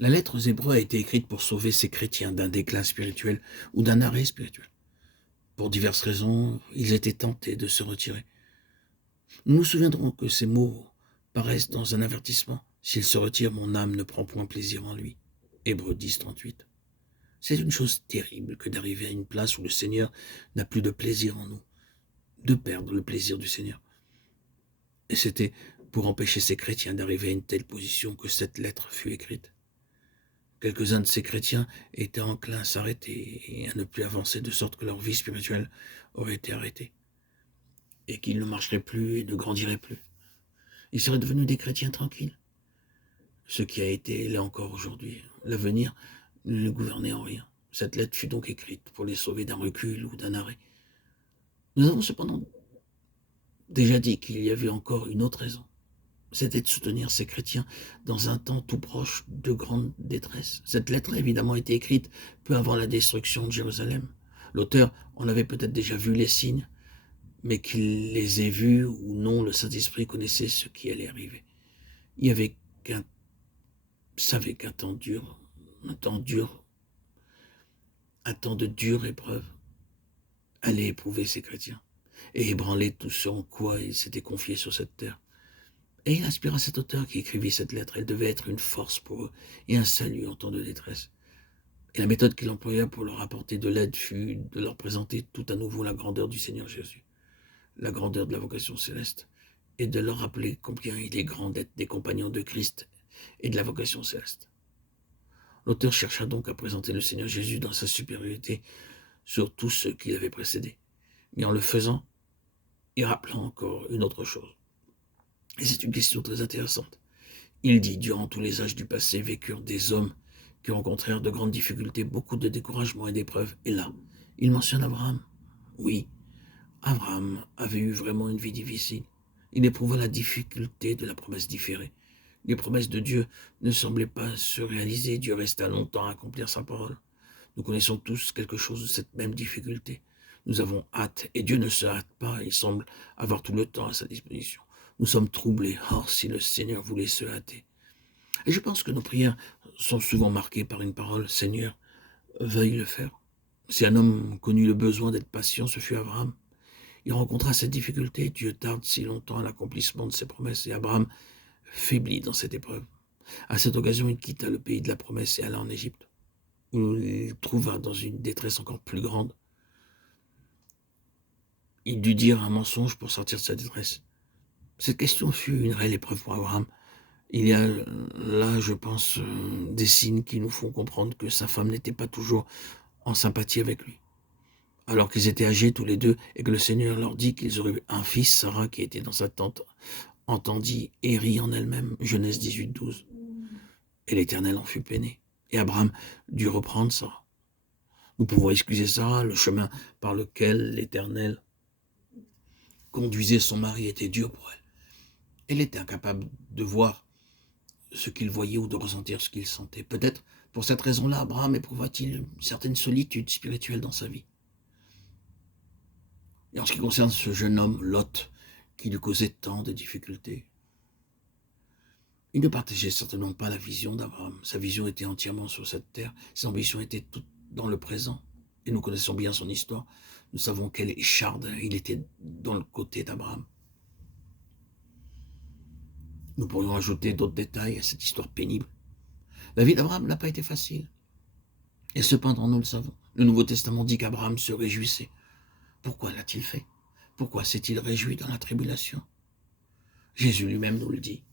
La lettre aux Hébreux a été écrite pour sauver ces chrétiens d'un déclin spirituel ou d'un arrêt spirituel. Pour diverses raisons, ils étaient tentés de se retirer. Nous nous souviendrons que ces mots paraissent dans un avertissement. S'il se retire, mon âme ne prend point plaisir en lui. Hébreux 10, 38. C'est une chose terrible que d'arriver à une place où le Seigneur n'a plus de plaisir en nous, de perdre le plaisir du Seigneur. Et c'était pour empêcher ces chrétiens d'arriver à une telle position que cette lettre fut écrite. Quelques-uns de ces chrétiens étaient enclins à s'arrêter et à ne plus avancer, de sorte que leur vie spirituelle aurait été arrêtée, et qu'ils ne marcheraient plus et ne grandiraient plus. Ils seraient devenus des chrétiens tranquilles. Ce qui a été l'est encore aujourd'hui. L'avenir ne les gouvernait en rien. Cette lettre fut donc écrite pour les sauver d'un recul ou d'un arrêt. Nous avons cependant déjà dit qu'il y avait encore une autre raison. C'était de soutenir ces chrétiens dans un temps tout proche de grande détresse. Cette lettre a évidemment été écrite peu avant la destruction de Jérusalem. L'auteur en avait peut-être déjà vu les signes, mais qu'il les ait vus ou non, le Saint-Esprit connaissait ce qui allait arriver. Il y avait savait qu'un temps de dure épreuve allait éprouver ces chrétiens et ébranler tout ce en quoi ils s'étaient confiés sur cette terre. Et il inspira cet auteur qui écrivit cette lettre. Elle devait être une force pour eux et un salut en temps de détresse. Et la méthode qu'il employa pour leur apporter de l'aide fut de leur présenter tout à nouveau la grandeur du Seigneur Jésus, la grandeur de la vocation céleste, et de leur rappeler combien il est grand d'être des compagnons de Christ et de la vocation céleste. L'auteur chercha donc à présenter le Seigneur Jésus dans sa supériorité sur tous ceux qui l'avaient précédé, mais en le faisant, il rappela encore une autre chose. Et c'est une question très intéressante. Il dit, durant tous les âges du passé vécurent des hommes qui rencontrèrent de grandes difficultés, beaucoup de découragement et d'épreuves. Et là, il mentionne Abraham. Oui, Abraham avait eu vraiment une vie difficile. Il éprouva la difficulté de la promesse différée. Les promesses de Dieu ne semblaient pas se réaliser. Dieu resta longtemps à accomplir sa parole. Nous connaissons tous quelque chose de cette même difficulté. Nous avons hâte, et Dieu ne se hâte pas, il semble avoir tout le temps à sa disposition. Nous sommes troublés, or si le Seigneur voulait se hâter. Et je pense que nos prières sont souvent marquées par une parole, Seigneur, veuille le faire. Si un homme connut le besoin d'être patient, ce fut Abraham. Il rencontra cette difficulté, Dieu tarde si longtemps à l'accomplissement de ses promesses, et Abraham faiblit dans cette épreuve. À cette occasion, il quitta le pays de la promesse et alla en Égypte, où il trouva dans une détresse encore plus grande. Il dut dire un mensonge pour sortir de sa détresse. Cette question fut une réelle épreuve pour Abraham. Il y a là, je pense, des signes qui nous font comprendre que sa femme n'était pas toujours en sympathie avec lui. Alors qu'ils étaient âgés tous les deux et que le Seigneur leur dit qu'ils auraient un fils, Sarah, qui était dans sa tente, entendit et rit en elle-même. Genèse 18, 12. Et l'Éternel en fut peiné. Et Abraham dut reprendre Sarah. Nous pouvons excuser Sarah, le chemin par lequel l'Éternel conduisait son mari était dur pour elle. Elle était incapable de voir ce qu'il voyait ou de ressentir ce qu'il sentait. Peut-être pour cette raison-là, Abraham éprouva-t-il une certaine solitude spirituelle dans sa vie. Et en ce qui concerne ce jeune homme, Lot, qui lui causait tant de difficultés, il ne partageait certainement pas la vision d'Abraham. Sa vision était entièrement sur cette terre. Ses ambitions étaient toutes dans le présent. Et nous connaissons bien son histoire. Nous savons quel écharde il était dans le côté d'Abraham. Nous pourrions ajouter d'autres détails à cette histoire pénible. La vie d'Abraham n'a pas été facile. Et cependant, nous le savons. Le Nouveau Testament dit qu'Abraham se réjouissait. Pourquoi l'a-t-il fait? Pourquoi s'est-il réjoui dans la tribulation? Jésus lui-même nous le dit.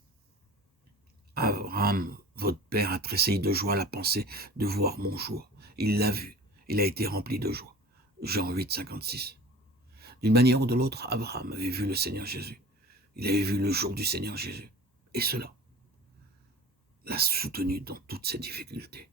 Abraham, votre père, a tressailli de joie à la pensée de voir mon jour. Il l'a vu. Il a été rempli de joie. Jean 8, 56. D'une manière ou de l'autre, Abraham avait vu le Seigneur Jésus. Il avait vu le jour du Seigneur Jésus. Et cela l'a soutenu dans toutes ses difficultés.